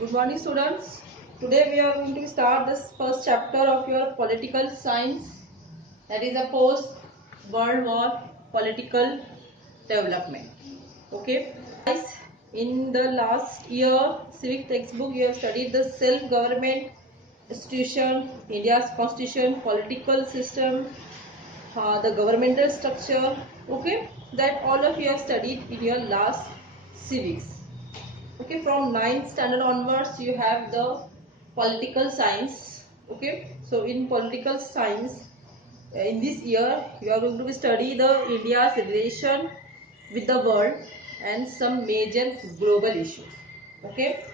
Good morning, students. Today we are going to start this first chapter of your political science, that is a post-World War political development. Okay, guys, in the last year civic textbook you have studied the self-government institution, India's constitution, political system, the governmental structure. Okay, that all of you have studied in your last civics. Okay, from 9th standard onwards you have the political science. Okay, so in political science in this year you are going to study the India's relation with the world and some major global issues. Okay,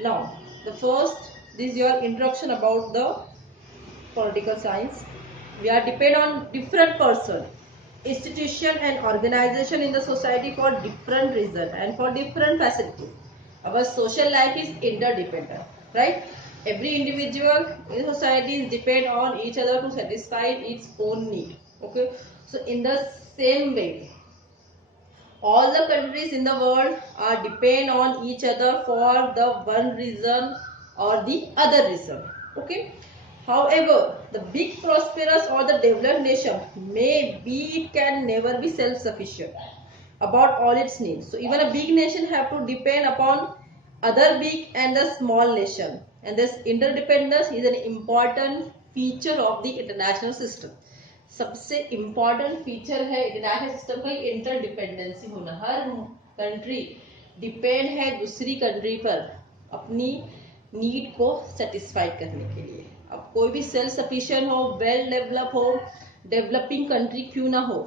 now the first, this is your introduction about the political science. We are depend on different person, institution and organization in the society for different reason and for different facilities. Our social life is interdependent, right? Every individual in society is depend on each other to satisfy its own need. Okay, so in the same way, all the countries in the world are depend on each other for the one reason or the other reason. Okay, however, the big prosperous or the developed nation may be, it can never be self-sufficient about all its needs. So even a big nation have to depend upon other big and the small nation, and this interdependence is an important feature of the international system. सबसे important feature है international system का इंटरडिपेंडेंसी होना. हर country depend है दूसरी कंट्री पर अपनी नीड को सेटिस्फाई करने के लिए. अब कोई भी सेल्फ सफिशिएंट हो, वेल डेवलप हो, डेवलपिंग कंट्री क्यों ना हो,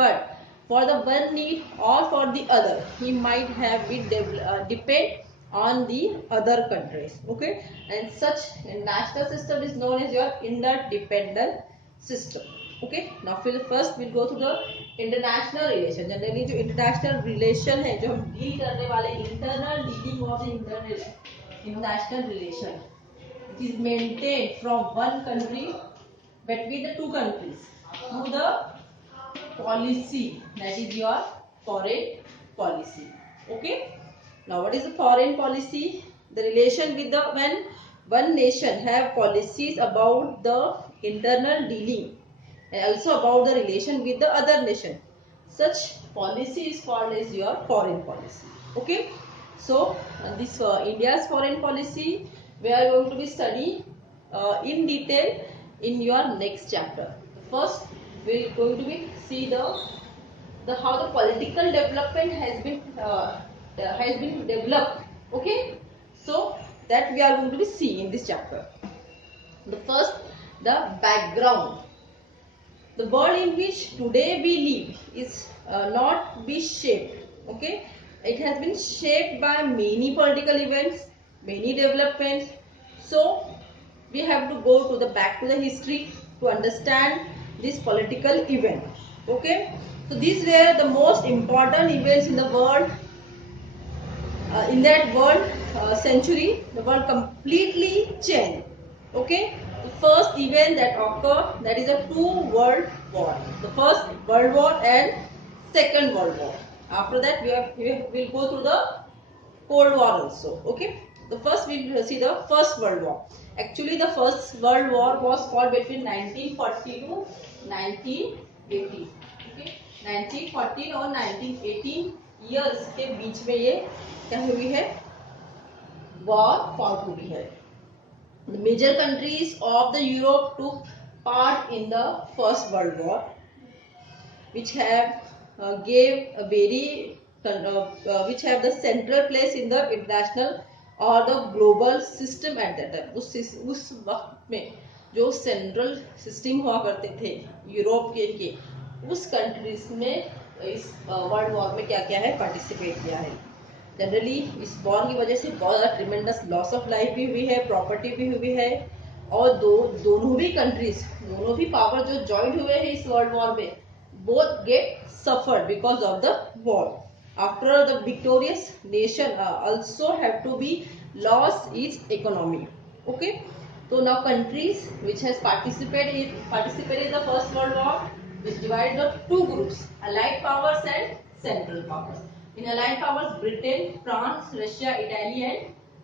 but for the one need or for the other he might have been depend on the other countries. Okay, and such national system is known as your interdependent system. Okay, now first we'll go to the international relation. Generally जो international relation है, जो हम deal करने वाले internal dealing of the international relation, it is maintained from one country between the two countries through the policy, that is your foreign policy. Okay, now what is the foreign policy? The relation with the, when one nation have policies about the internal dealing and also about the relation with the other nation, such policy is called as your foreign policy. Okay, so this India's foreign policy we are going to be studying in detail in your next chapter. First we are going to be see the how the political development has been developed. Okay, so that we are going to be see in this chapter. The first, the background. The world in which today we live is not be shaped. Okay, it has been shaped by many political events, many developments. So we have to go to the back to the history to understand this political event. Okay, so these were the most important events in the world. In that world century, the world completely changed. Okay, the first event that occurred, that is the two world war, the first world war and second world war. After that we will go through the cold war also. Okay, the first we will see the first world war. Actually the first world war was fought between 1940 to 1918. Okay, 1914 और 1918 years के बीच में ये क्या हुई है, war fought हुई है. The major countries of the Europe took part in the first world war, which have gave a very which have the central place in the international और the global system at that time. उस वक्त में जो central system हुआ करते थे यूरोप के उस कंट्रीज में इस वर्ल्ड वॉर में क्या क्या है पार्टिसिपेट किया है. जनरली इस वॉर की वजह से बहुत ज़्यादा ट्रिमेंडस लॉस ऑफ लाइफ भी हुई है, प्रॉपर्टी भी हुई है, और दोनों भी कंट्रीज, दोनों भी पावर जो ज्वाइंट हुए हैं इस वर्ल्ड वॉर में, both get suffered because of the war. After the victorious nation also have to be lost its economy. Okay, so now countries which has participated in the first world war, which divided the two groups, allied powers and central powers. In allied powers, Britain, France, Russia, Italy and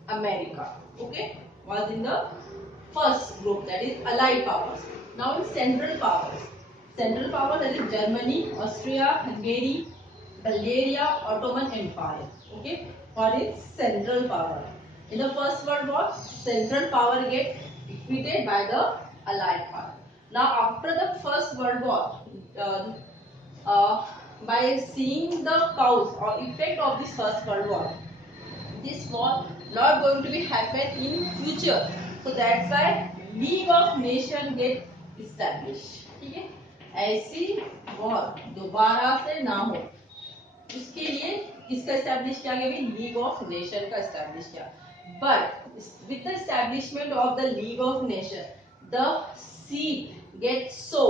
America. Okay, was in the first group, that is Allied powers. Now in Central powers. Central power, that is Germany, Austria, Hungary, Bulgaria, Ottoman Empire. Okay, or is Central power. In the First World War, Central power get defeated by the Allied power. Now after the First World War, uh, uh, by seeing the cause or effect of this First World War, this war not going to be happen in future, so that's why League of Nation get established. ठीक है, ऐसी वॉर दोबारा से ना हो उसके लिए किसका एस्टैब्लिश किया गया? लीग ऑफ नेशन का एस्टैब्लिश किया. But with the establishment of the league of nation the seat get so.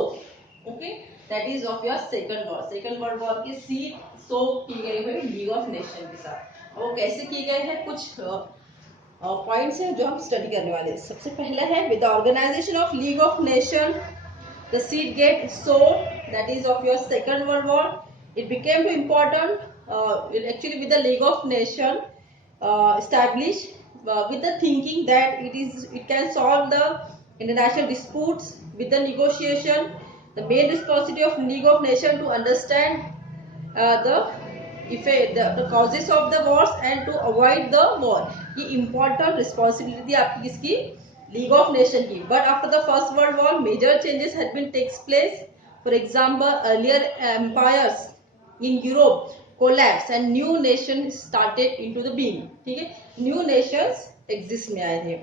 Okay, that is of your second world war की सीट सो की गई है लीग ऑफ नेशन के साथ. वो कैसे किए गए हैं, कुछ पॉइंट्स हैं जो हम स्टडी करने वाले हैं. सबसे पहला है with the organisation of league of nation the seat get so, that is of your second world war. It became too important actually with the League of Nation established with the thinking that it can solve the international disputes with the negotiation. The main responsibility of League of Nation to understand the effect, the causes of the wars and to avoid the war. ये important responsibility आपकी किसकी? League of Nation की. But after the First World War, major changes had been takes place. For example, earlier empires in Europe collapsed and new nations started into the being. ठीक है, new nations exist में आए थे.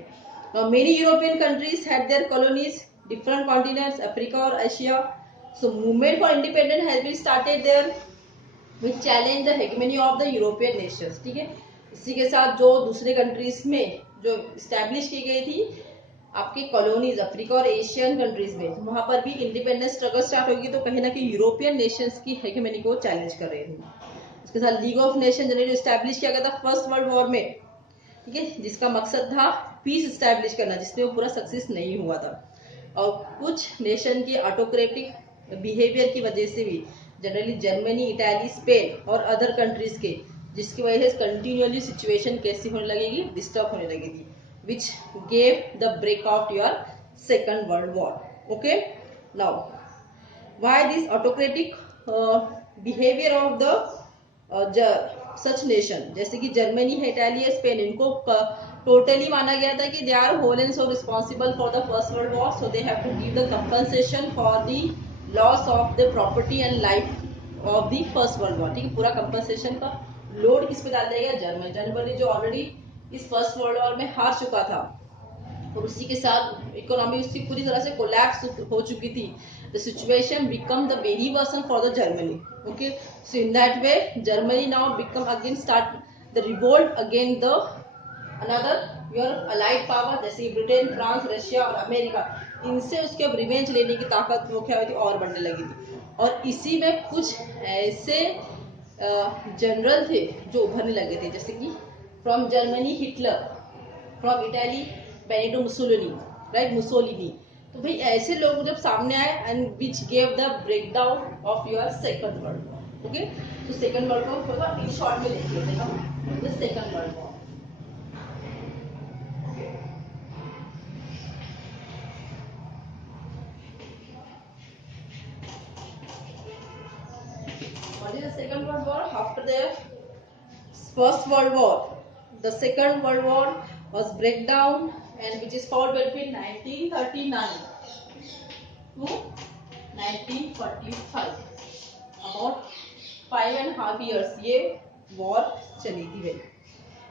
Many European countries had their colonies, different continents, Africa और Asia. So movement for independence has been started there, which challenge the hegemony of the European nations. ठीक है, इसी के साथ जो दूसरे कंट्रीज में जो स्टैब्लिश की गई थी आपके कॉलोनीज अफ्रीका और एशियन कंट्रीज में, वहां पर भी इंडिपेंडेंस स्ट्रगल स्टार्ट होगी तो कहीं ना कहीं यूरोपियन नेशंस की हेगेमनी को चैलेंज कर रहे थे. उसके साथ league of nation generally establish किया गया था फर्स्ट वर्ल्ड वॉर में. ठीक है, जिसका मकसद था पीस स्टैब्लिश करना, जिसमें वो पूरा सक्सेस नहीं हुआ था. और कुछ नेशन के ऑटोक्रेटिक बिहेवियर की वजह से भी जनरली जर्मनी, इटाली, स्पेन और अदर कंट्रीज के, जिसकी वजह से कंटिन्यूअली सिचुएशन कैसी होने लगेगी? डिस्टर्ब होने लगेगी, which gave the breakout your second world war. Okay, now why this autocratic behavior of the such nation, जैसे कि जर्मनी है, इटाली है, स्पेन, इनको टोटली माना गया था कि they are whole and so responsible for the first world war, so they have to give the compensation for the loss of the property and life of the first world war. ठीक है, पूरा कंपनसेशन का लोड किस पे डाल दिया गया? जर्मनी जो ऑलरेडी इस फर्स्ट वर्ल्ड वॉर में हार चुका था और उसी के साथ इकोनॉमी उसकी पूरी तरह से कोलैप्स हो चुकी थी. The situation become the very version for the Germany. Okay, so in that way Germany now become again start the revolt again the another your allied power, जैसे ब्रिटेन, फ्रांस, रशिया और अमेरिका. इनसे उसके अब रिवेंज लेने की ताकत वो क्या हुई थी? और बढ़ने लगी थी. और इसी में कुछ ऐसे जनरल थे जो उभरने लगे थे, जैसे कि from Germany Hitler, from Italy Benito Mussolini, right, Mussolini. तो भाई ऐसे लोग जब सामने आए and which gave the breakdown of your second world war. Okay, तो सेकंड वर्ल्ड वॉर होगा इन शॉर्ट में लिख लेते हैं the second world war. What is the second world war? After the first world war, the second world war was breakdown and which is fought between 1939 to 1945. About 5.5 years ये war चली थी भाई,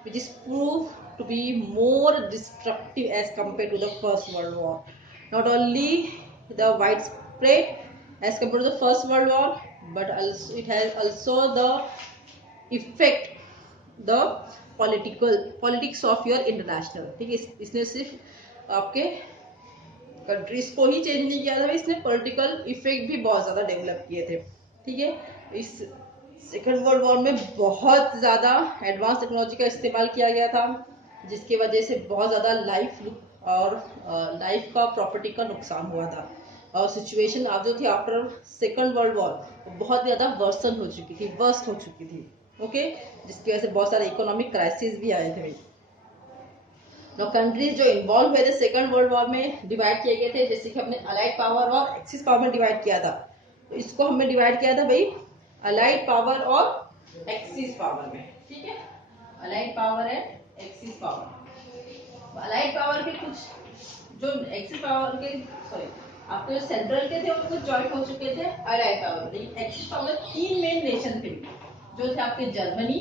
which is proved to be more destructive as compared to the first world war. Not only the widespread as compared to the first world war, but also it has also the effect the politics of your international. ठीक है, इसने सिर्फ आपके कंट्रीज को ही चेंज नहीं किया था, इसने पॉलिटिकल इफेक्ट भी बहुत ज्यादा डेवलप किए थे. ठीक है, इस सेकेंड वर्ल्ड वॉर में बहुत ज्यादा एडवांस टेक्नोलॉजी का इस्तेमाल किया गया था, जिसकी वजह से बहुत ज्यादा लाइफ का प्रॉपर्टी का नुकसान हुआ था. और सिचुएशन आप जो थी आफ्टर सेकेंड वर्ल्ड वॉर बहुत ज्यादा वर्सन हो चुकी थी, वर्स्ट हो चुकी थी. ओके, जिसकी वजह से बहुत सारे इकोनॉमिक क्राइसिस भी आए थे. तो कंट्रीज जो इन्वॉल्व हुए थे सेकंड वर्ल्ड वॉर में डिवाइड किए गए थे, जैसे कि हमने अलाइड पावर और एक्सिस पावर में डिवाइड किया था। तो इसको हमने डिवाइड किया था भाई अलाइड पावर और एक्सिस पावर में, ठीक है, allied power and axis power. Allied power के कुछ जो एक्सिस पावर के सॉरी आपके जो सेंट्रल के थे वो कुछ ज्वाइंट हो चुके थे अलाइड पावर। एक्सिस पावर तीन मेन नेशन थे जो थे आपके जर्मनी,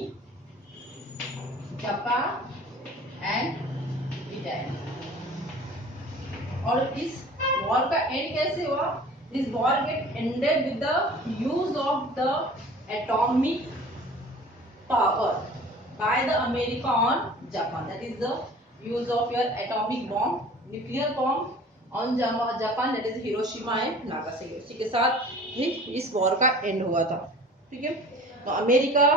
जापान एंड इटली। और इस वॉर का एंड कैसे हुआ? This war get ended with the use of the atomic power by the America on Japan. That is the use of your atomic bomb, nuclear bomb on Japan, that is Hiroshima and Nagasaki. उसी के साथ ही इस वॉर का एंड हुआ था, ठीक है। तो America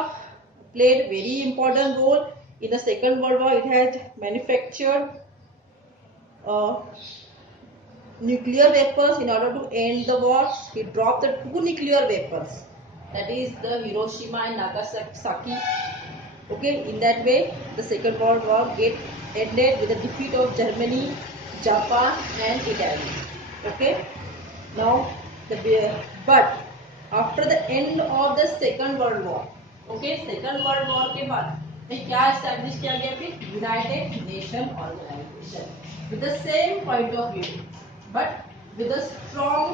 played very important role in the Second World War. It had manufactured nuclear weapons in order to end the war. It dropped the two nuclear weapons, that is the Hiroshima and Nagasaki. Okay, in that way, the Second World War get ended with the defeat of Germany, Japan, and Italy. Okay, now but after the end of the Second World War, ओके, second world war के बाद क्या establish किया गया? फिर united nation organisation with the same point of view but with strong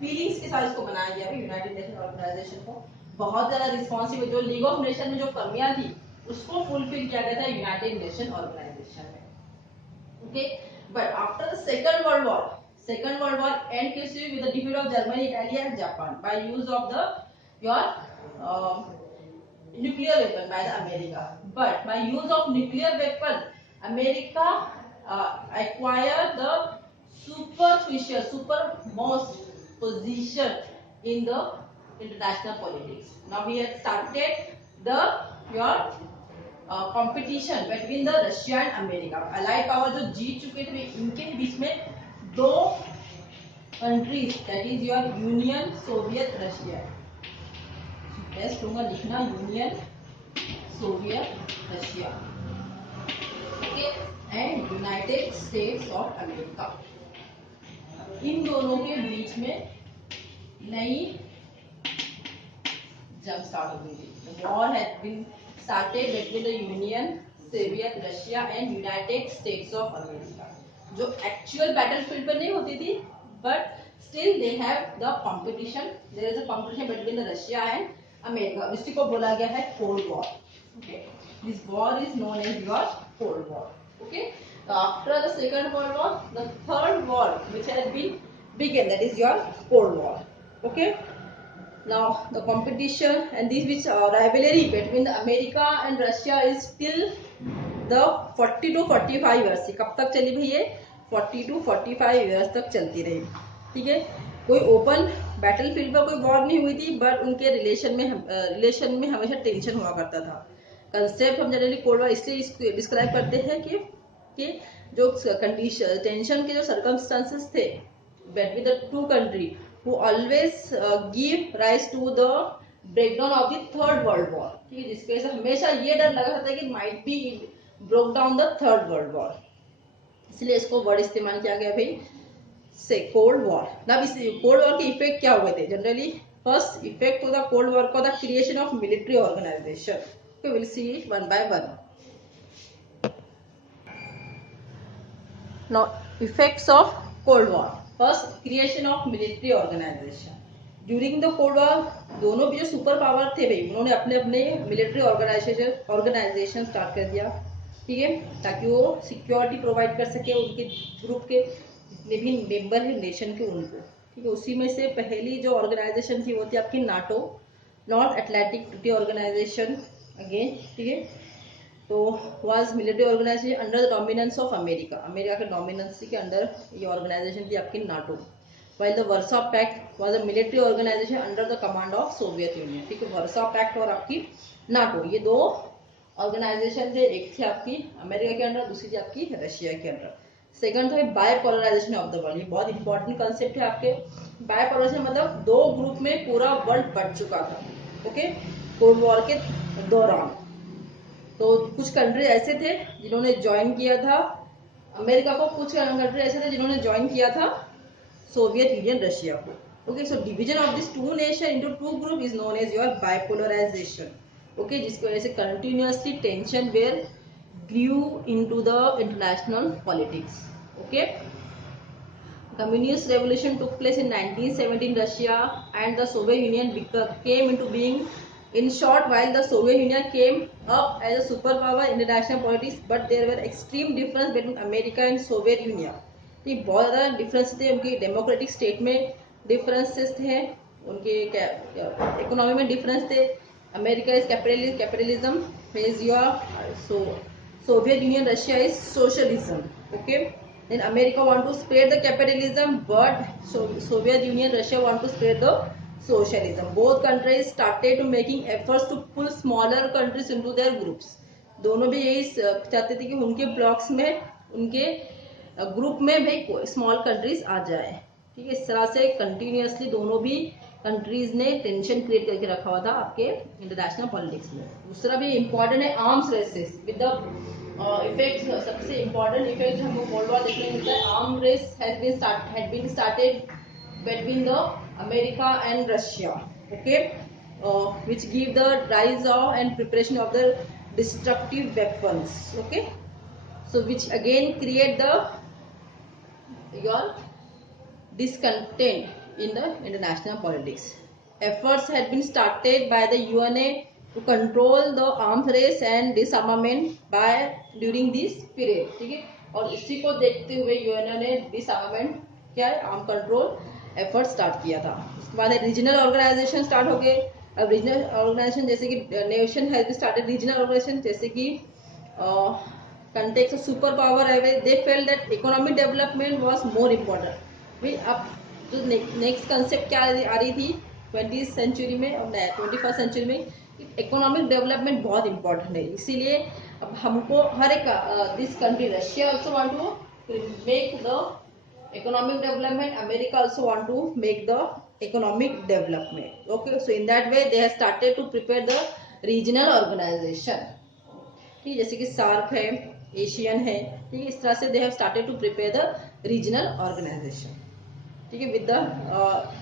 feelings के साथ इसको बनाया गया यूनाइटेड नेशन ऑर्गेनाइजेशन को। बहुत ज्यादा रिस्पॉन्सिबल जो लीग ऑफ नेशन में जो कमियां थी उसको फुलफिल किया गया था यूनाइटेड नेशन ऑर्गेनाइजेशन में। Okay, but after the second world war, Second World War end came with the defeat of Germany, Italy, and Japan by use of the nuclear weapon by the America. But by use of nuclear weapon, America acquired the supermost position in the international politics. Now we have started the competition between the Russia and America. Allied power जो जीत चुके थे इनके बीच में दो countries, that is your union Soviet Russia. बेस्ट होगा लिखना union Soviet Russia, okay, and United states of America. इन दोनों के बीच में नई जंग स्टार्ट हो गई थी। The war has been started between the union Soviet Russia and United states of America, जो एक्चुअल बैटलफील्ड पर नहीं होती थी but still they have the competition, there is a competition between the Russia and America. इसी को बोला गया है cold war. Okay, this war is known as your cold war. Okay, after the second world war the third war which has been begin, that is your cold war. Okay, now the competition and this which rivalry between the America and Russia is still the 40 to 45 years। कब तक चली भाई? ये 40 to 45 years तक चलती रही, ठीक है। कोई ओपन बैटलफील्ड पर कोई वॉर नहीं हुई थी बट उनके रिलेशन में हमेशा टेंशन हुआ करता था। कंसेप्ट हम जनरली कोल्ड वॉर इसलिए डिस्क्राइब करते हैं कि जो कंडीशन टेंशन के जो सर्कमस्टांसेस थे between the two country who always give rise to the breakdown of the third world war, ठीक है, जिसके वजह से हमेशा ये डर लगा था कि might be broke down the third world war, इसलिए इसको वर्ड इस्तेमाल किया गया भाई से कोल्ड वॉर। अब इस कोल्ड वॉर के इफेक्ट क्या हुए थे? Generally first effect of the cold war का the creation of military organization. We will see it one by one. Now effects of cold war. First, creation of military organization. During the cold war दोनों भी जो super power थे भाई उन्होंने अपने अपने military organisation start कर दिया, ठीक है, ताकि वो सिक्योरिटी प्रोवाइड कर सके उनके ग्रुप के जितने भी मेंबर है नेशन के उनको, ठीक है। उसी में से पहली जो ऑर्गेनाइजेशन थी वो थी आपकी NATO, north Atlantic treaty organisation again, ठीक है। तो was military organisation under the dominance of America, America के डोमिनेंसी के अंडर ये ऑर्गेनाइजेशन थी आपकी NATO. while the Warsaw Pact was a military organization under the command of Soviet Union, ठीक है। वर्सा पैक्ट और आपकी नाटो ये दो ऑर्गेनाइजेशन थे, एक थी आपकी अमेरिका के अंडर, दूसरी थी आपकी रशिया के अंडर। सेकंड था बायपोलराइजेशन ऑफ द वर्ल्ड, ये बहुत इंपॉर्टेंट कंसेप्ट है आपके। बायपोलराइजेशन मतलब दो ग्रुप में पूरा वर्ल्ड बट चुका था, ओके, कोल्ड वॉर के दौरान। तो कुछ कंट्री ऐसे थे जिन्होंने ज्वाइन किया था अमेरिका को, कुछ कंट्री ऐसे थे जिन्होंने ज्वाइन किया था सोवियत यूनियन रशिया को. Okay, so division of this two nation into two group is known as your bipolarisation. Okay, जिसकी वजह से continuously tension were grew into the international politics. Okay, communist revolution took place in 1917 Russia and the Soviet Union came into being. In short, while the Soviet Union came up as a superpower in international politics, but there were extreme difference between America and Soviet Union. तो बहुत ज़्यादा डिफरेंस थे, उनके democratic state में डिफरेंसेस थे, उनके इकोनॉमी में डिफरेंस थे. America is capitalism, is your Soviet Union Russia is socialism. Okay, then America want to spread the capitalism, but Soviet Union Russia want to spread the socialism. Both countries started to making efforts to pull smaller countries into their groups. दोनों भी यही चाहते थे कि उनके ब्लॉक्स में, उनके ग्रुप में भाई स्मॉल कंट्रीज आ जाए. ठीक है, इस तरह से कंटिन्यूअसली दोनों भी कंट्रीज ने टेंशन क्रिएट करके रखा हुआ था आपके इंटरनेशनल पॉलिटिक्स में. दूसरा भी इम्पोर्टेंट है arms races with the effect. सबसे इम्पोर्टेंट इफेक्ट हमको कोल्ड वॉर देखने को मिलता है. Arm race had been started between the America and Russia. Okay, which give the rise of and preparation of the destructive weapons. Okay, so which again create the your discontent in the international politics. Efforts had been started by the UNA to control the arms race and disarmament by during this period. ठीक है, और इसी को देखते हुए यूएनओ ने डिसआर्मामेंट क्या है, आर्म कंट्रोल एफर्ट स्टार्ट किया था. उसके बाद रीजनल ऑर्गेनाइजेशन स्टार्ट हो गए. अब रीजनल ऑर्गेनाइजेशन जैसे कि nation has started regional organisation, जैसे कि कंटेक्स्ट सुपर पावर है, they felt that economic development was more important. भाई अब जो नेक्स्ट कंसेप्ट क्या आ रही थी 20th सेंचुरी में और 21st सेंचुरी में, इकोनॉमिक डेवलपमेंट बहुत इंपॉर्टेंट है. इसीलिए अब हमको हर एक this country Russia also want to make the economic development, America also want to make the economic development. Okay, so in that way they have started to prepare the regional organisation. ठीक, जैसे कि सार्क है, एशियन है. ठीक है, इस तरह से they have started to prepare the regional organisation. ठीक है, with the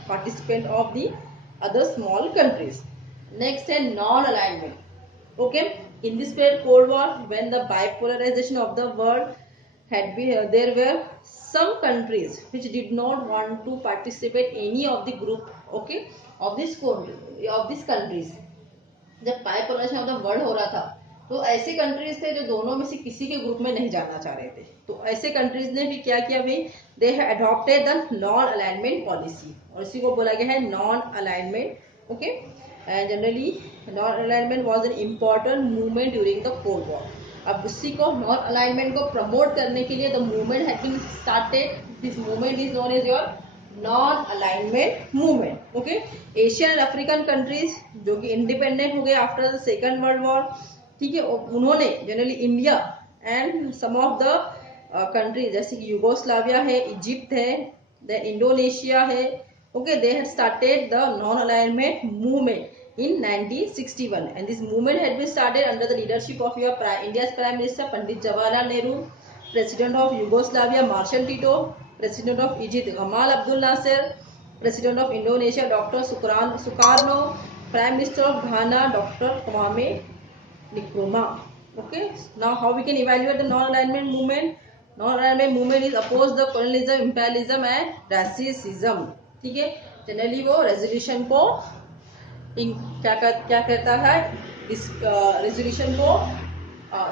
participant of the other small countries. Next है non-alignment. Okay, in this period Cold War, when the bipolarization of the world had been, there were some countries which did not want to participate any of the group. Okay, of this countries. जब बाइपोलराइजेशन of the world हो रहा था तो ऐसे कंट्रीज थे जो दोनों में से किसी के ग्रुप में नहीं जाना चाह रहे थे. तो ऐसे कंट्रीज ने भी क्या किया भाई, they have adopted the non alignment policy, और इसी को बोला गया है non alignment. Okay, and generally non alignment was an important movement during the cold war. अब उसी को नॉन अलाइनमेंट को प्रमोट करने के लिए the movement had been started. This movement is known as your non alignment movement. Okay, Asian and African countries जो कि independent हो गए after the second world war. ठीक है, उन्होंने generally India and some of the countries जैसे कि Yugoslavia है, इजिप्ट है, द इंडोनेशिया है. Okay, they had started the non alignment movement in 1961, and this movement had been started under the leadership of your India's Prime Minister Pandit Jawaharlal Nehru, President of Yugoslavia Marshal Tito, President of Egypt Gamal Abdel Nasser, President of Indonesia Dr. Sukarno, Prime Minister of Ghana Dr. Kwame Nkrumah. Okay, now how we can evaluate the non-alignment movement? Non-alignment movement is opposed the colonialism, imperialism and racism. ठीक है, जनरली वो रेजोल्यूशन को क्या कहता है, इस रेजोल्यूशन को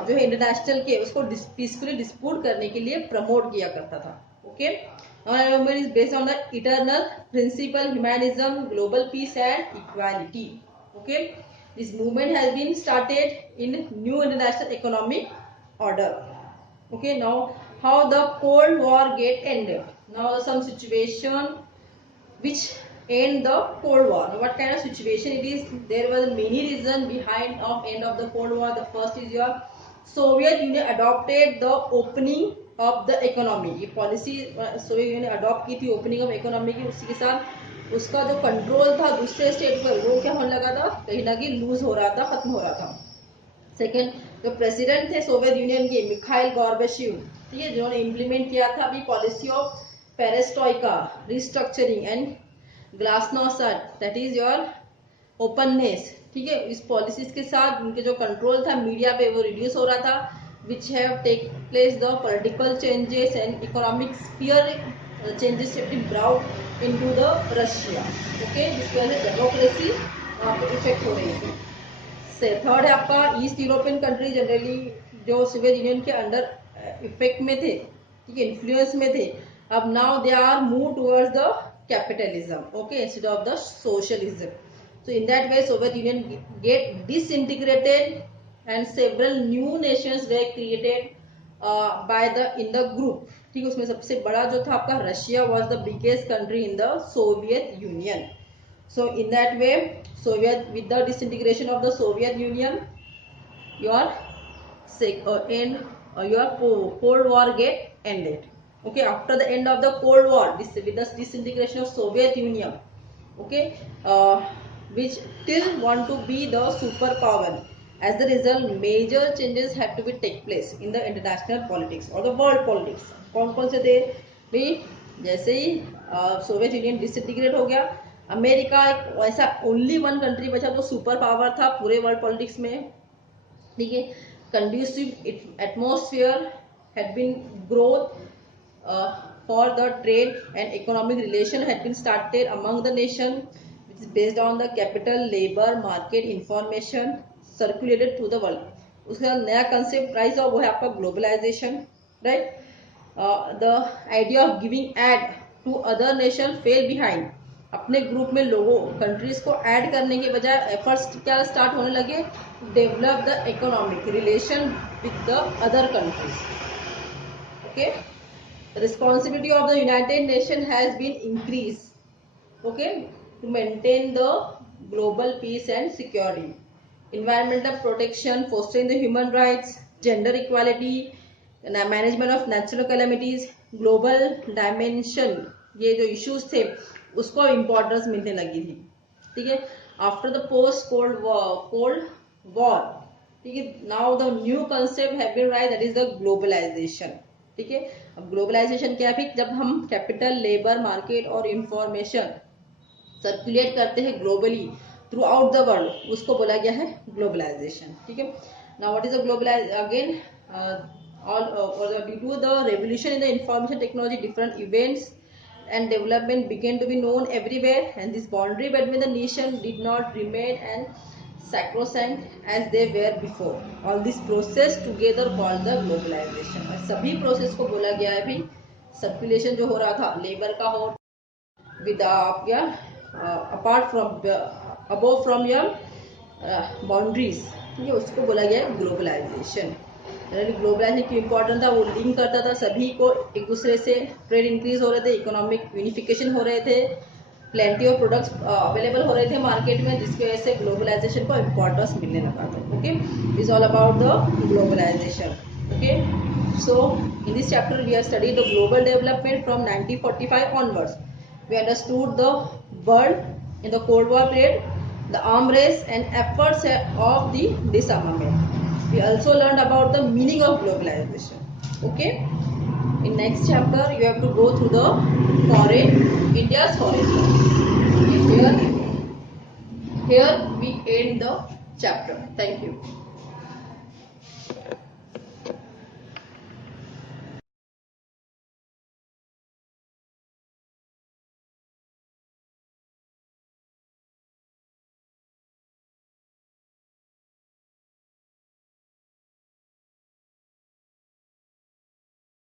जो है इंटरनेशनल के उसको पीसफुली डिस्प्यूट करने के लिए प्रमोट किया करता था. Okay, non-alignment is based on the eternal principle humanism, global peace and equality. Okay, this movement has been started in new international economic order. Okay, now how the Cold War get ended? Now some situation which end the Cold War. Now, what kind of situation it is? There was many reasons behind of end of the Cold War. The first is your Soviet Union adopted the opening of the economy. ये policy Soviet union adopt की थी opening of economy की. उसी के साथ उसका जो कंट्रोल था दूसरे स्टेट पर वो क्या होने लगा था, कहीं ना कहीं लूज हो रहा था, खत्म हो रहा था. सेकेंड, जो प्रेसिडेंट थे सोवियत यूनियन के मिखाइल गॉर्बाचेव, ठीक है, जिन्होंने इम्प्लीमेंट किया था अभी policy of perestroika, restructuring and glasnost, that is your openness, ठीक है। इस पॉलिसीज के साथ उनके जो कंट्रोल था मीडिया पे वो रिड्यूस हो रहा था, which have take place the political changes and economic sphere changes have been brought into the Russia, okay, जिसकी वजह से डेमोक्रेसी वहाँ पे इफेक्ट हो रही है। थर्ड है आपका ईस्ट यूरोपियन कंट्री जनरली जो सोवियत यूनियन के अंडर इफेक्ट में थे, ठीक है, इन्फ्लुएंस में थे, अब now they are move towards the capitalism, okay, instead of the socialism. So in that way Soviet Union get disintegrated and several new nations were created by the group, ठीक है। उसमें सबसे बड़ा जो था आपका Russia was the biggest country in the Soviet Union. So in that way Soviet, with the disintegration of the Soviet Union, your Cold War get ended, okay. After the end of the Cold War, with the disintegration of Soviet Union, okay, which still want to be the superpower. As the result, major changes have to be take place in the international politics or the world politics. कौन कौन से थे भी, जैसे ही Soviet union disintegrate हो गया, अमेरिका एक ऐसा ओनली वन कंट्री बचा जो सुपर पावर था पूरे वर्ल्ड पॉलिटिक्स में, ठीक है। Conducive atmosphere had been growth for the trade and economic relation had been started among the nation, which is based on the capital, labor, market, information circulated to the world. उसका नया concept rise हुआ वो है आपका globalisation, right. The idea of giving aid to other nation fell behind, अपने group में लोगों कंट्रीज को ऐड करने के बजाय एफर्ट्स क्या स्टार्ट होने लगे, develop the economic relation with the other countries, okay. The responsibility of the United Nations has been increased, okay, to maintain the global peace and security, environmental protection, fostering the human rights, gender equality, management of natural calamities, global dimension, ये जो issues थे उसको इम्पोर्टेंस मिलने लगी थी, ठीक है। After the post cold war, ठीक है, now the new concept have been rise, that is the globalisation, ठीक है। अब ग्लोबलाइजेशन क्या है, जब हम कैपिटल, लेबर, मार्केट और इंफॉर्मेशन सर्कुलेट करते हैं globally throughout the world, उसको बोला गया है ग्लोबलाइजेशन, ठीक है। Now what is the globalise again, due to the revolution in the information technology, different events and development began to be known everywhere, and this boundary between the nation did not remain and sacrosanct as they were before. All this process together called the globalization. और सभी प्रोसेस को बोला गया है भी, सर्कुलेशन जो हो रहा था लेबर का हो विदाउट या apart from above from your boundaries, ठीक है, उसको बोला गया है ग्लोबलाइजेशन। ग्लोबलाइजेशन की इम्पोर्टेंट था, वो लिंक करता था सभी को एक दूसरे से, ट्रेड इंक्रीज हो रहे थे, इकोनॉमिक यूनिफिकेशन हो रहे थे, प्लेंटी ऑफ प्रोडक्ट्स अवेलेबल हो रहे थे मार्केट में, जिसकी वजह से ग्लोबलाइजेशन को इम्पोर्टेंस मिलने लगा था, okay. Is all about the globalisation, okay. So in this chapter we have studied the global development from 1945 onwards. We understood the world in the cold war period, the arm race and efforts of the disarmament. We also learned about the meaning of globalization, okay. In next chapter you have to go through the India's foreign policy. Here we end the chapter. Thank you.